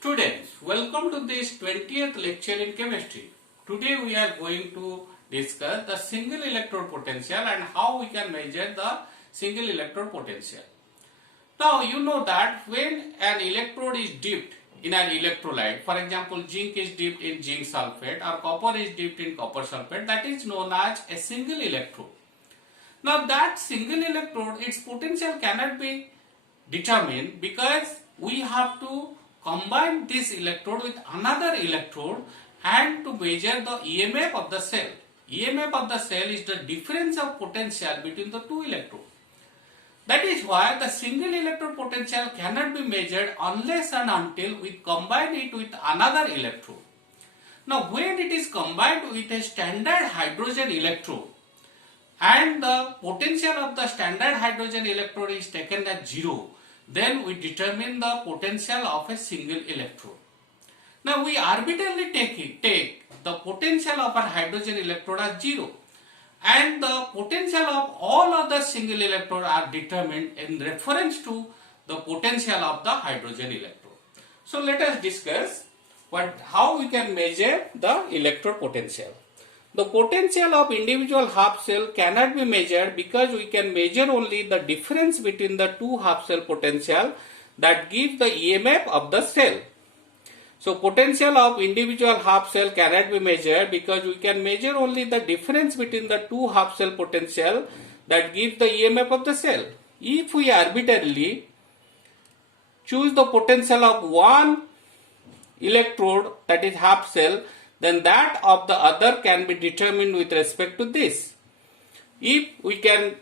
Students, welcome to this 20th lecture in chemistry. Today we are going to discuss the single electrode potential and how we can measure the single electrode potential. Now you know that when an electrode is dipped in an electrolyte, for example zinc is dipped in zinc sulfate or copper is dipped in copper sulfate, that is known as a single electrode. Now that single electrode, its potential cannot be determined because we have to combine this electrode with another electrode and to measure the EMF of the cell. EMF of the cell is the difference of potential between the two electrodes. That is why the single electrode potential cannot be measured unless and until we combine it with another electrode. Now when it is combined with a standard hydrogen electrode and the potential of the standard hydrogen electrode is taken as 0, then we determine the potential of a single electrode. Now we arbitrarily take the potential of a hydrogen electrode as 0 and the potential of all other single electrodes are determined in reference to the potential of the hydrogen electrode. So let us discuss how we can measure the electrode potential. The potential of individual half cell cannot be measured because we can measure only the difference between the two half cell potential that gives the EMF of the cell. So potential of individual half cell cannot be measured because we can measure only the difference between the two half cell potential that gives the EMF of the cell. If we arbitrarily choose the potential of one electrode, that is half cell, then that of the other can be determined with respect to this. If we can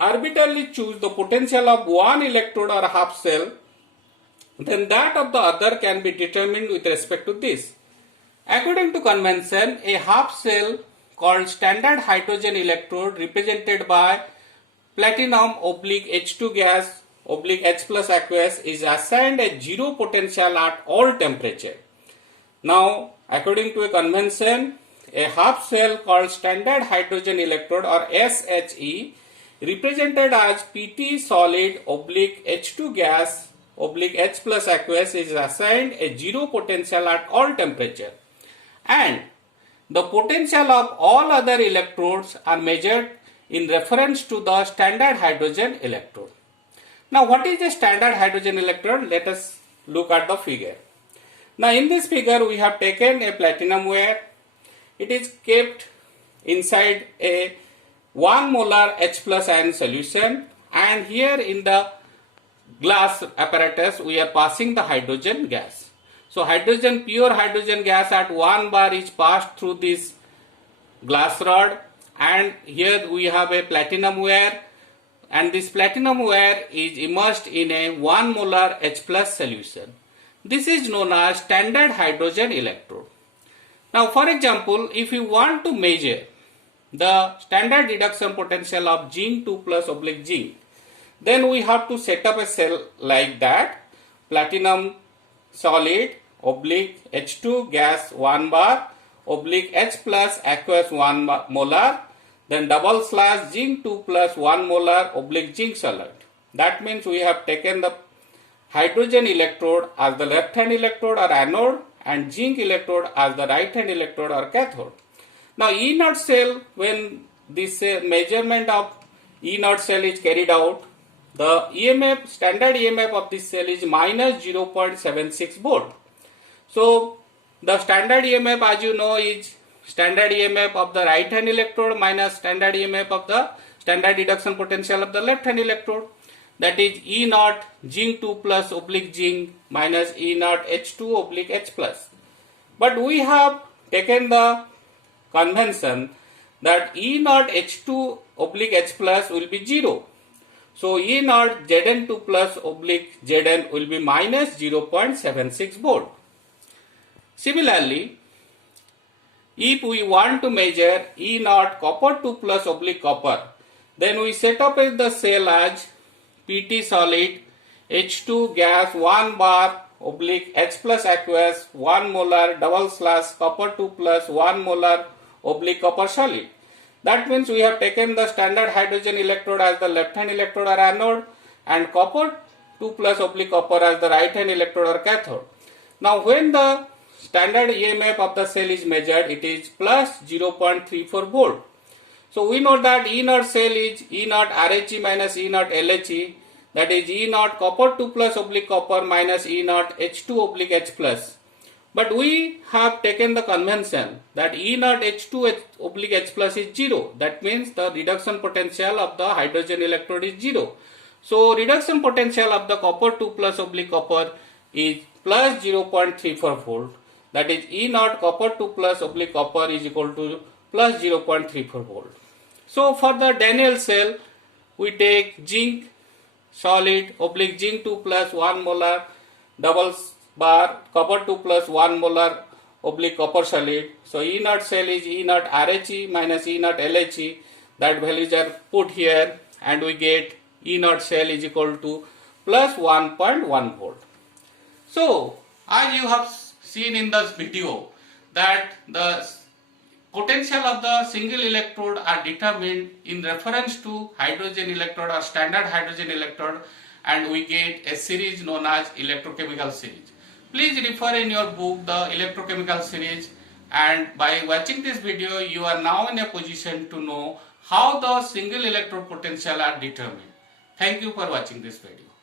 arbitrarily choose the potential of one electrode or half cell, then that of the other can be determined with respect to this. According to convention, a half cell called standard hydrogen electrode represented by platinum H2 gas H plus aqueous is assigned a 0 potential at all temperature. Now, according to a convention, a half cell called standard hydrogen electrode or SHE represented as PT solid H2 gas H plus aqueous is assigned a 0 potential at all temperature, and the potential of all other electrodes are measured in reference to the standard hydrogen electrode. Now what is a standard hydrogen electrode? Let us look at the figure. Now in this figure we have taken a platinum wire. It is kept inside a 1 molar H plus ion solution, and here in the glass apparatus we are passing the hydrogen gas. So pure hydrogen gas at 1 bar is passed through this glass rod, and here we have a platinum wire, and this platinum wire is immersed in a 1 molar H plus solution. This is known as standard hydrogen electrode. Now for example, if you want to measure the standard reduction potential of zinc 2 plus zinc, then we have to set up a cell like that: platinum solid H2 gas 1 bar H plus aqueous 1 molar, then double slash zinc 2 plus 1 molar zinc solid. That means we have taken the hydrogen electrode as the left hand electrode or anode and zinc electrode as the right hand electrode or cathode. Now E naught cell, when this measurement of E naught cell is carried out, the EMF, standard EMF of this cell is minus 0.76 volt. So the standard EMF, as you know, is standard EMF of the right hand electrode minus standard EMF of the standard reduction potential of the left hand electrode. That is E naught zinc 2 plus zinc minus E naught H2 H plus. But we have taken the convention that E naught H2 H plus will be 0. So E naught Zn2 plus Zn will be minus 0.76 volt. Similarly, if we want to measure E naught copper 2 plus copper, then we set up the cell as PT solid H2 gas 1 bar H plus aqueous 1 molar double slash copper 2 plus 1 molar copper solid. That means we have taken the standard hydrogen electrode as the left hand electrode or anode and copper 2 plus copper as the right hand electrode or cathode. Now when the standard EMF of the cell is measured, it is plus 0.34 volt. So we know that E naught cell is E naught Rhe minus E naught Lhe, that is E naught copper 2 plus oblique copper minus E naught H2 oblique H plus. But we have taken the convention that E naught H2 oblique H plus is 0. That means the reduction potential of the hydrogen electrode is 0. So reduction potential of the copper 2 plus oblique copper is plus 0.34 volt. That is E naught copper 2 plus oblique copper is equal to plus 0.34 volt. So for the Daniell cell, we take zinc solid oblique zinc 2 plus 1 molar double bar copper 2 plus 1 molar oblique copper solid. So E naught cell is E naught Rhe minus E naught Lhe. That values are put here and we get E naught cell is equal to plus 1.1 volt. So as you have seen in this video that the potential of the single electrode are determined in reference to hydrogen electrode or standard hydrogen electrode, and we get a series known as electrochemical series. Please refer in your book the electrochemical series, and by watching this video you are now in a position to know how the single electrode potential are determined. Thank you for watching this video.